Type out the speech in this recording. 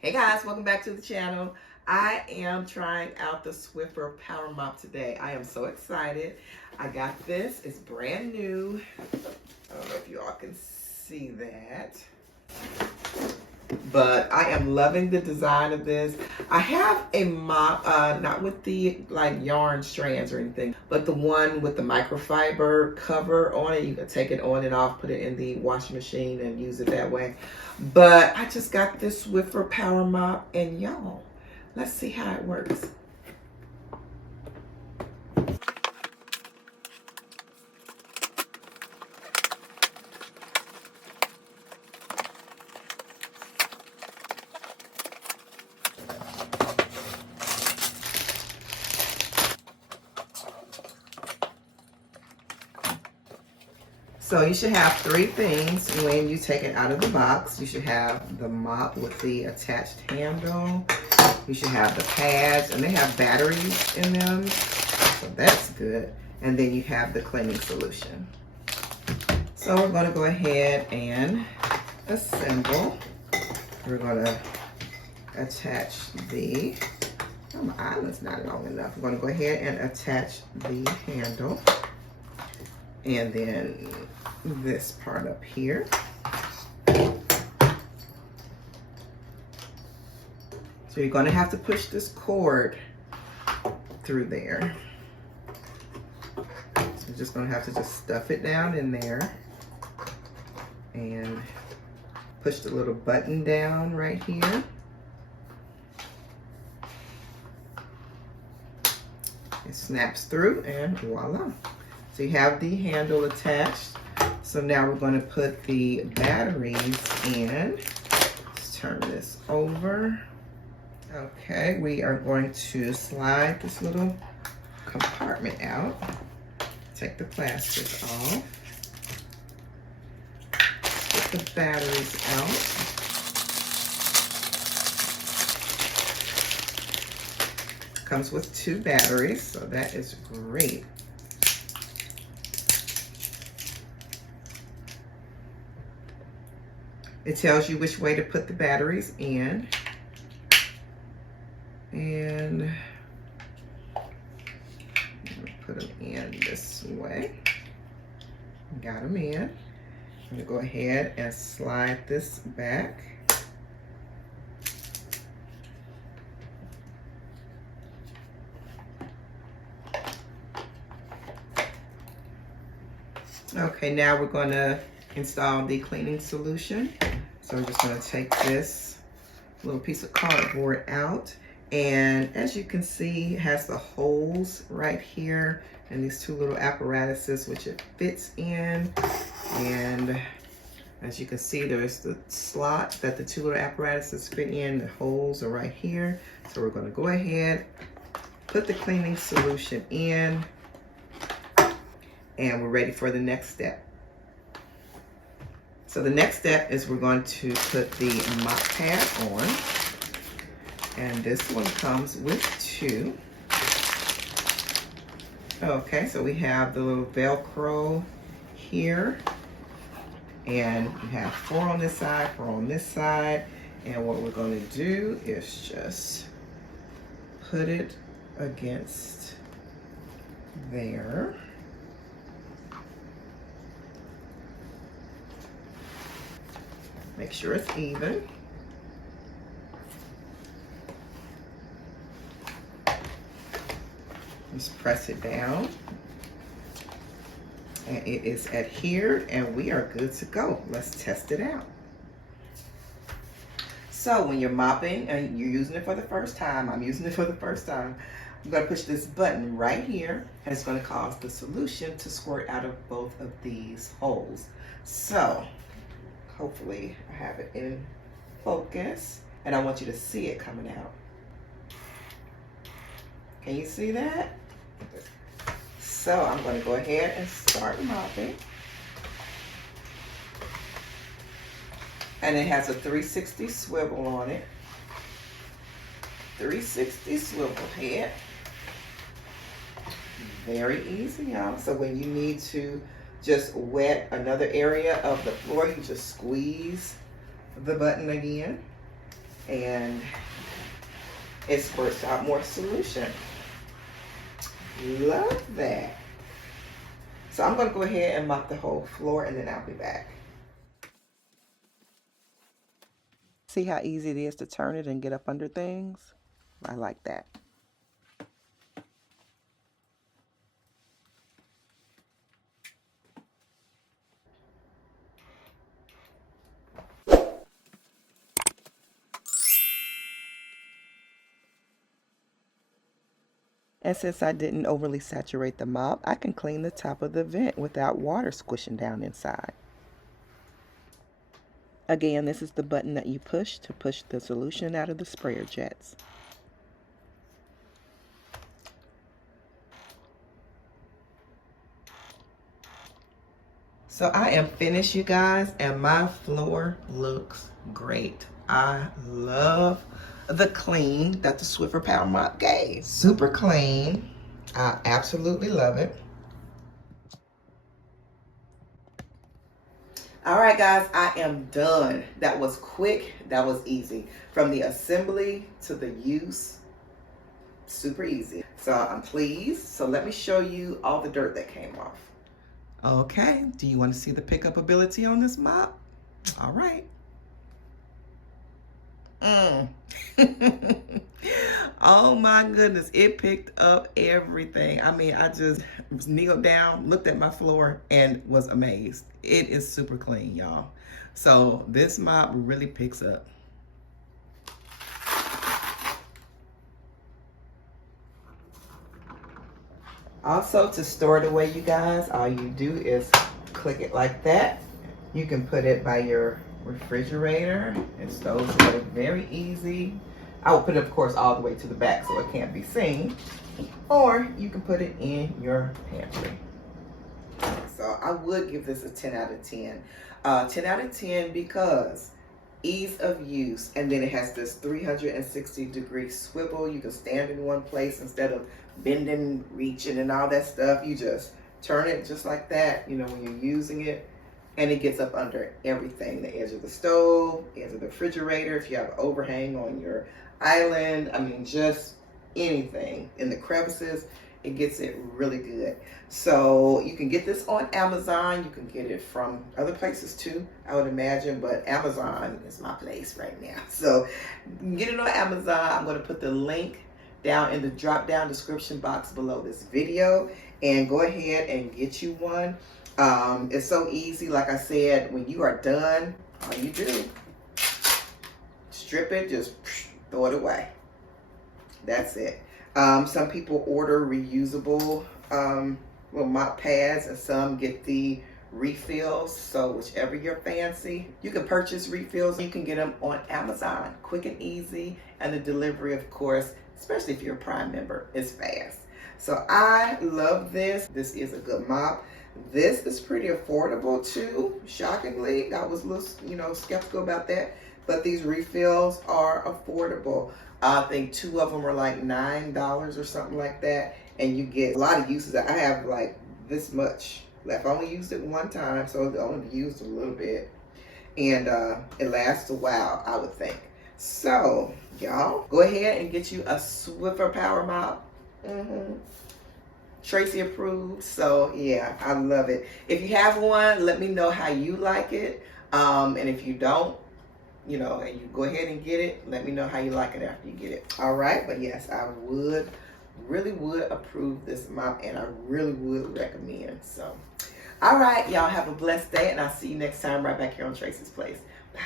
Hey guys, welcome back to the channel. I am trying out the Swiffer PowerMop today. I am so excited. I got this, it's brand new. I don't know if you all can see that, but I am loving the design of this. I have a mop, not with the like yarn strands or anything, but the one with the microfiber cover on it. You can take it on and off, put it in the washing machine and use it that way. But I just got this Swiffer PowerMop, and y'all, let's see how it works. So you should have three things when you take it out of the box. You should have the mop with the attached handle. You should have the pads, and they have batteries in them, so that's good. And then you have the cleaning solution. So we're going to go ahead and assemble. We're going to attach the, oh, my island's not long enough. We're going to go ahead and attach the handle. And then this part up here. So you're going to have to push this cord through there. So you're just going to have to just stuff it down in there and push the little button down right here. It snaps through and voila. So you have the handle attached. So now we're going to put the batteries in. Let's turn this over. Okay, we are going to slide this little compartment out. Take the plastic off. Get the batteries out. Comes with 2 batteries, so that is great. It tells you which way to put the batteries in. And put them in this way. Got them in. I'm going to go ahead and slide this back. Okay, now we're going to install the cleaning solution. So I'm just going to take this little piece of cardboard out, and as you can see, it has the holes right here and these 2 little apparatuses which it fits in. And as you can see, there's the slot that the 2 little apparatuses fit in. The holes are right here. So we're going to go ahead, put the cleaning solution in, and we're ready for the next step. So the next step is we're going to put the mop pad on, and this one comes with 2. Okay, so we have the little Velcro here, and you have 4 on this side, 4 on this side, and what we're going to do is just put it against there. Make sure it's even. Just press it down. And it is adhered, and we are good to go. Let's test it out. So when you're mopping and you're using it for the first time, I'm using it for the first time, I'm going to push this button right here, and it's going to cause the solution to squirt out of both of these holes. So hopefully I have it in focus, and I want you to see it coming out. Can you see that? So I'm going to go ahead and start mopping. And it has a 360 swivel on it. 360 swivel head. Very easy, y'all. So when you need to just wet another area of the floor, you just squeeze the button again, and it squirts out more solution. Love that. So I'm going to go ahead and mop the whole floor, and then I'll be back. See how easy it is to turn it and get up under things? I like that. And since I didn't overly saturate the mop, I can clean the top of the vent without water squishing down inside. Again, this is the button that you push to push the solution out of the sprayer jets. So I am finished, you guys, and my floor looks great. I love the clean that the Swiffer PowerMop gave. Super clean. I absolutely love it. All right, guys, I am done. That was quick. That was easy. From the assembly to the use, super easy. So I'm pleased. So let me show you all the dirt that came off. Okay, do you want to see the pickup ability on this mop? All right. Oh my goodness, it picked up everything. I mean, I just kneeled down, looked at my floor, and was amazed. It is super clean, y'all. So this mop really picks up. Also, to store it away, you guys, all you do is click it like that. You can put it by your refrigerator and stoves away very easy. I will put it, of course, all the way to the back so it can't be seen. Or you can put it in your pantry. So I would give this a 10 out of 10. 10 out of 10 because ease of use, and then it has this 360-degree swivel. You can stand in one place instead of bending, reaching, and all that stuff. You just turn it just like that, you know, when you're using it, and it gets up under everything. The edge of the stove, the edge of the refrigerator, if you have an overhang on your island, I mean, just anything in the crevices, it gets it really good. So you can get this on Amazon. You can get it from other places too, I would imagine, but Amazon is my place right now. So you can get it on Amazon. I'm going to put the link down in the drop down description box below this video, and go ahead and get you one. It's so easy. Like I said, when you are done, all you do, strip it, just throw it away. That's it. Some people order reusable mop pads, and some get the refills. So whichever you're fancy, you can purchase refills. You can get them on Amazon, quick and easy, and the delivery, of course, especially if you're a Prime member, is fast. So I love this. This is a good mop. This is pretty affordable too, shockingly. I was a little, skeptical about that, but these refills are affordable. I think 2 of them are like $9 or something like that, and you get a lot of uses. I have like this much left. I only used it one time, so I only used a little bit, and it lasts a while, I would think. So y'all, go ahead and get you a Swiffer PowerMop. Tracie approved. So yeah, I love it. If you have one, let me know how you like it. And if you don't, and you go ahead and get it, let me know how you like it after you get it. All right, but yes, I really would approve this mop, and I really would recommend. So all right, y'all have a blessed day, and I'll see you next time right back here on Tracie's Place. Bye.